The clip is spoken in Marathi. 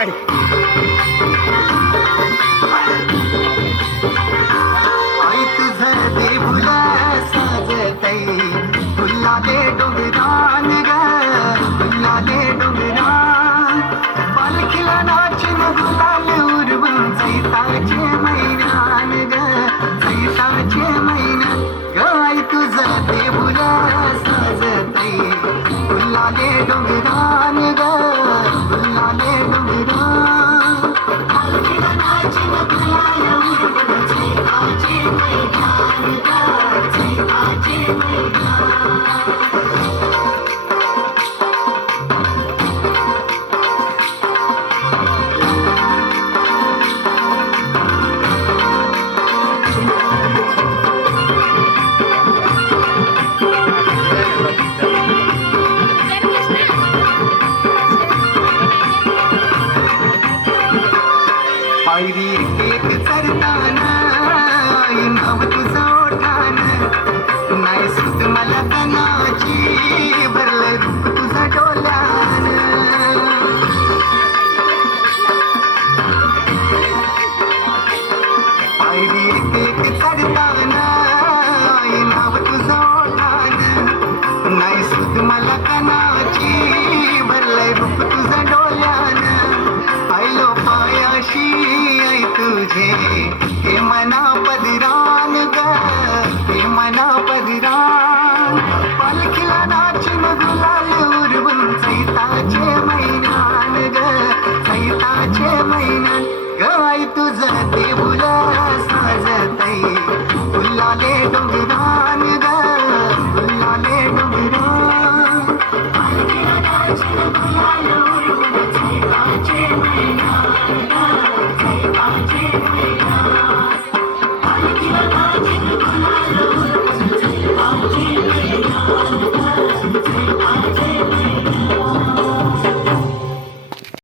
काय आई तुझं देऊला साजतई फुलाले डोंगरान ग फुलाले डोंगरान पालखीला नाचून गुलाल उडवून चैताचे महिन्यान ग चैताचे महिन्यान ग आई तुझं देऊला साजतई फुलाले डोंगरान ग फुलाले डोंगरान पालखीला नाचून गुलाल उडवून चैताचे महिन्यान ग चैताचे महिन्यान पायरी एक चरताना आई नाव तुझं ओठान नाही सुट मला तनाची भरलं रूप तुझं डोल्यान पायरी एक चरताना आई नाव तुझं ओठान नाही सुट मला तनाची भरलं रूप तुझं डोल्यान आयलो पायाशी आई तुझे हे मना पदरान ग हे मना पदरान पालखीला नाचून गुलाल उडवून चैताचे महिन्यान ग चैताचे महिन्यान ग आई तुझं देऊला साजतई फुलाले डोंगरान ग फुलाले डोंगरान पालखीला नाचून गुलाल उडवून चैताचे महिन्यान ग चैताचे महिन्यान